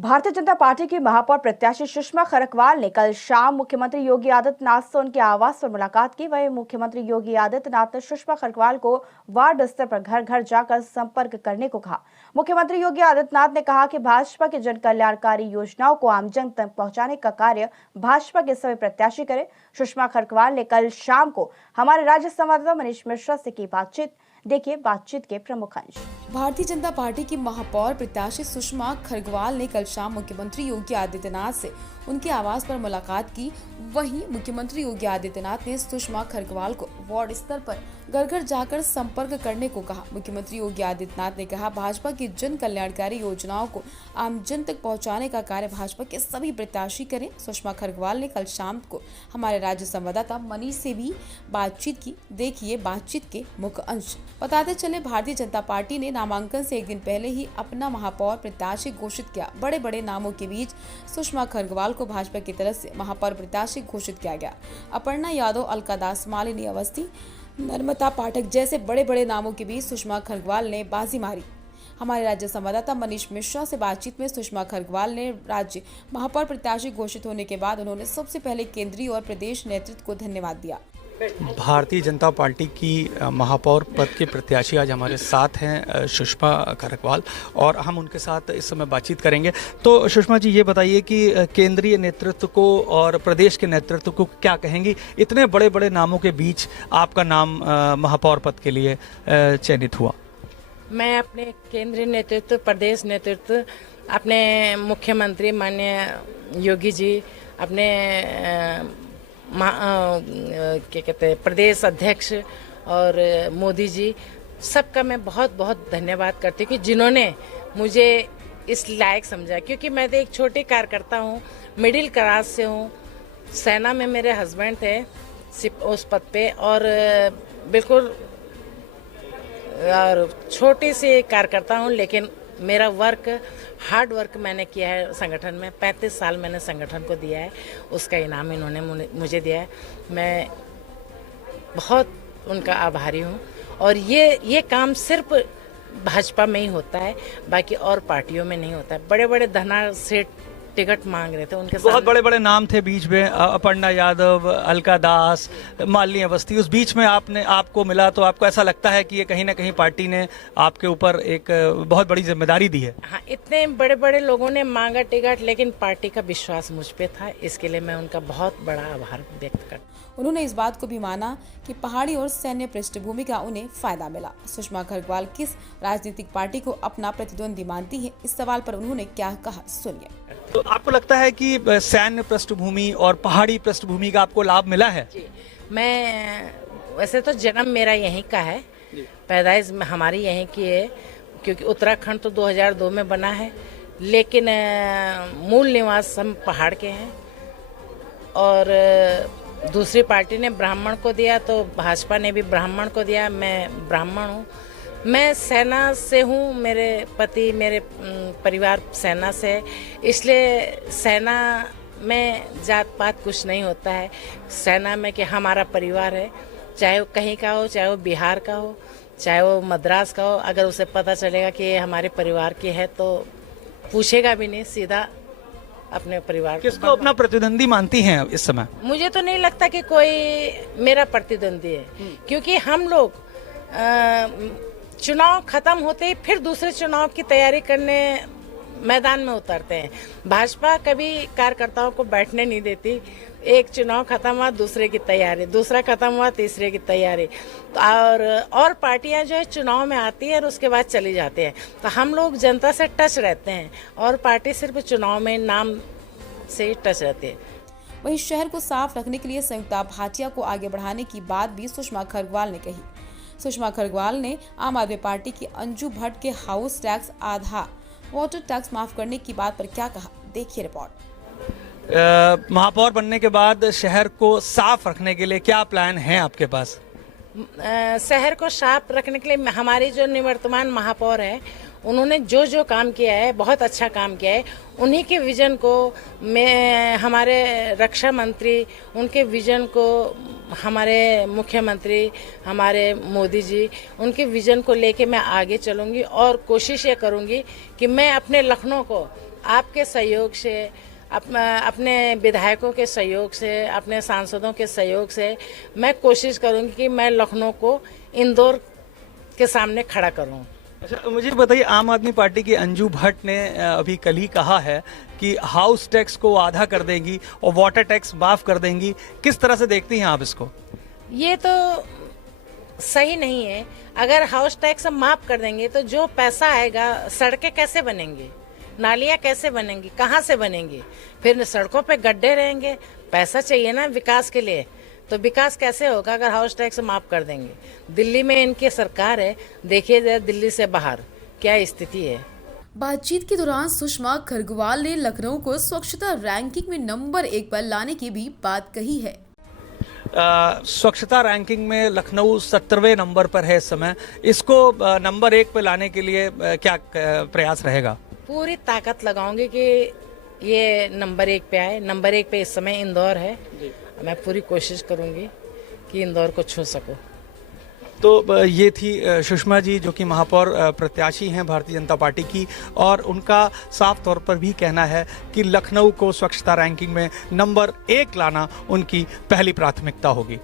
Bharatiya Janata party की महापौर प्रत्याशी सुषमा खरकवाल ने कल शाम मुख्यमंत्री योगी आदित्यनाथ से उनके आवास पर मुलाकात की। वहीं मुख्यमंत्री योगी आदित्यनाथ ने सुषमा खरकवाल को वार्ड स्तर पर घर घर जाकर संपर्क करने को कहा। मुख्यमंत्री योगी आदित्यनाथ ने कहा कि भाजपा की जन कल्याणकारी योजनाओं को आमजन तक पहुंचाने का कार्य भाजपा के सभी प्रत्याशी करें। सुषमा खरकवाल ने कल शाम को हमारे राज्य संवाददाता मनीष मिश्रा से की बातचीत। देखिए बातचीत के प्रमुख अंश। भारतीय जनता पार्टी की महापौर प्रत्याशी सुषमा खरगवाल ने कल शाम मुख्यमंत्री योगी आदित्यनाथ से उनके आवास पर मुलाकात की। वहीं मुख्यमंत्री योगी आदित्यनाथ ने सुषमा खरगवाल को वार्ड स्तर पर घर घर जाकर संपर्क करने को कहा। मुख्यमंत्री योगी आदित्यनाथ ने कहा, भाजपा की जन कल्याणकारी योजनाओं को आम जन तक पहुंचाने का कार्य भाजपा के सभी प्रत्याशी करें। सुषमा खरगवाल ने कल शाम को हमारे राज्य संवाददाता मनीष से भी बातचीत की। देखिए बातचीत के मुख्य अंश। बताते चले, भारतीय जनता पार्टी ने नामांकन से एक दिन पहले ही अपना महापौर प्रत्याशी घोषित किया। बड़े बड़े नामों के बीच सुषमा खरगवाल को भाजपा की तरफ से महापौर प्रत्याशी घोषित किया गया। अपर्णा यादव, अलका दास, मालिनी अवस्थी, नर्मदा पाठक जैसे बड़े बड़े नामों के बीच सुषमा खरगवाल ने बाजी मारी। हमारे राज्य संवाददाता मनीष मिश्रा से बातचीत में सुषमा खरगवाल ने राज्य महापौर प्रत्याशी घोषित होने के बाद उन्होंने सबसे पहले केंद्रीय और प्रदेश नेतृत्व को धन्यवाद दिया। भारतीय जनता पार्टी की महापौर पद के प्रत्याशी आज हमारे साथ हैं सुषमा खरकवाल, और हम उनके साथ इस समय बातचीत करेंगे। तो सुषमा जी, ये बताइए कि केंद्रीय नेतृत्व को और प्रदेश के नेतृत्व को क्या कहेंगी? इतने बड़े बड़े नामों के बीच आपका नाम महापौर पद के लिए चयनित हुआ। मैं अपने केंद्रीय नेतृत्व, प्रदेश नेतृत्व, अपने मुख्यमंत्री माननीय योगी जी, अपने क्या कहते हैं प्रदेश अध्यक्ष और मोदी जी, सबका मैं बहुत बहुत धन्यवाद करती हूँ कि जिन्होंने मुझे इस लायक समझा। क्योंकि मैं तो एक छोटी कार्यकर्ता हूँ, मिडिल क्लास से हूँ। सेना में मेरे हस्बैंड थे उस पद पे, और बिल्कुल और छोटी सी कार्यकर्ता हूँ, लेकिन मेरा वर्क, हार्ड वर्क मैंने किया है संगठन में। 35 साल मैंने संगठन को दिया है, उसका इनाम इन्होंने मुझे दिया है। मैं बहुत उनका आभारी हूँ। और ये काम सिर्फ भाजपा में ही होता है, बाकी और पार्टियों में नहीं होता है। बड़े बड़े धना सेठ टिकट मांग रहे थे, उनके बहुत बड़े बड़े नाम थे बीच में, अपर्णा यादव, अलका दास, मालिनी अवस्थी। उस बीच में आपको मिला, तो आपको ऐसा लगता है कि ये कहीं ना कहीं पार्टी ने आपके ऊपर एक बहुत बड़ी जिम्मेदारी दी है? हाँ, इतने बड़े बड़े लोगों ने मांगा टिकट, लेकिन पार्टी का विश्वास मुझ पे था। इसके लिए मैं उनका बहुत बड़ा आभार व्यक्त करता हूँ। उन्होंने इस बात को भी माना कि पहाड़ी और सैन्य पृष्ठभूमि का उन्हें फायदा मिला। सुषमा खरगवाल किस राजनीतिक पार्टी को अपना प्रतिद्वंदी मानती है, इस सवाल पर उन्होंने क्या कहा, सुनिए। तो आपको लगता है कि सैन्य पृष्ठभूमि और पहाड़ी पृष्ठभूमि का आपको लाभ मिला है? जी, मैं वैसे तो जन्म मेरा यहीं का है, पैदाइश हमारी यहीं की है, क्योंकि उत्तराखंड तो 2002 में बना है, लेकिन मूल निवास हम पहाड़ के हैं। और दूसरी पार्टी ने ब्राह्मण को दिया, तो भाजपा ने भी ब्राह्मण को दिया। मैं ब्राह्मण हूँ, मैं सेना से हूँ, मेरे पति, मेरे परिवार सेना से है, इसलिए सेना में जात पात कुछ नहीं होता है। सेना में कि हमारा परिवार है, चाहे वो कहीं का हो, चाहे वो बिहार का हो, चाहे वो मद्रास का हो। अगर उसे पता चलेगा कि ये हमारे परिवार की है तो पूछेगा भी नहीं, सीधा अपने परिवार। किसको अपना प्रतिद्वंदी मानती हैं इस समय? मुझे तो नहीं लगता कि कोई मेरा प्रतिद्वंदी है, क्योंकि हम लोग चुनाव खत्म होते ही फिर दूसरे चुनाव की तैयारी करने मैदान में उतरते हैं। भाजपा कभी कार्यकर्ताओं को बैठने नहीं देती। एक चुनाव खत्म हुआ, दूसरे की तैयारी, दूसरा खत्म हुआ, तीसरे की तैयारी। और पार्टियां जो है चुनाव में आती है और उसके बाद चली जाती हैं। तो हम लोग जनता से टच रहते हैं, और पार्टी सिर्फ चुनाव में नाम से टच रहती है। वहीं शहर को साफ रखने के लिए संयुक्ता भाटिया को आगे बढ़ाने की बात भी सुषमा खरगवाल ने कही। सुषमा खरगवाल ने आम आदमी पार्टी की अंजू भट्ट के हाउस टैक्स आधा वाटर टैक्स माफ करने की बात पर क्या कहा, देखिए रिपोर्ट। महापौर बनने के बाद शहर को साफ रखने के लिए क्या प्लान है आपके पास? शहर को साफ रखने के लिए हमारी जो निवर्तमान महापौर है, उन्होंने जो जो काम किया है, बहुत अच्छा काम किया है। उन्हीं के विजन को मैं, हमारे रक्षा मंत्री, उनके विजन को हमारे मुख्यमंत्री, हमारे मोदी जी, उनके विजन को लेके मैं आगे चलूँगी। और कोशिश ये करूँगी कि मैं अपने लखनऊ को आपके सहयोग से, अपने विधायकों के सहयोग से, अपने सांसदों के सहयोग से मैं कोशिश करूंगी कि मैं लखनऊ को इंदौर के सामने खड़ा करूं। अच्छा, मुझे बताइए, आम आदमी पार्टी की अंजू भट्ट ने अभी कल ही कहा है कि हाउस टैक्स को आधा कर देंगी और वाटर टैक्स माफ कर देंगी। किस तरह से देखती हैं आप इसको? ये तो सही नहीं है। अगर हाउस टैक्स हम माफ कर देंगे तो जो पैसा आएगा, सड़कें कैसे बनेंगी, नालियाँ कैसे बनेंगी, कहाँ से बनेंगी? फिर सड़कों पे गड्ढे रहेंगे। पैसा चाहिए ना विकास के लिए, तो विकास कैसे होगा अगर हाउस टैक्स माफ कर देंगे? दिल्ली में इनकी सरकार है, देखिए जरा दिल्ली से बाहर क्या स्थिति है। बातचीत के दौरान सुषमा खरगवाल ने लखनऊ को स्वच्छता रैंकिंग में नंबर 1 पर लाने की भी बात कही है। स्वच्छता रैंकिंग में लखनऊ 17वें नंबर पर है इस समय। इसको नंबर 1 पर लाने के लिए क्या प्रयास रहेगा? पूरी ताकत लगाऊंगी कि ये नंबर 1 पे आए। नंबर 1 पे इस समय इंदौर है। मैं पूरी कोशिश करूंगी कि इंदौर को छू सकूं। तो ये थी सुषमा जी, जो कि महापौर प्रत्याशी हैं भारतीय जनता पार्टी की, और उनका साफ तौर पर भी कहना है कि लखनऊ को स्वच्छता रैंकिंग में नंबर 1 लाना उनकी पहली प्राथमिकता होगी।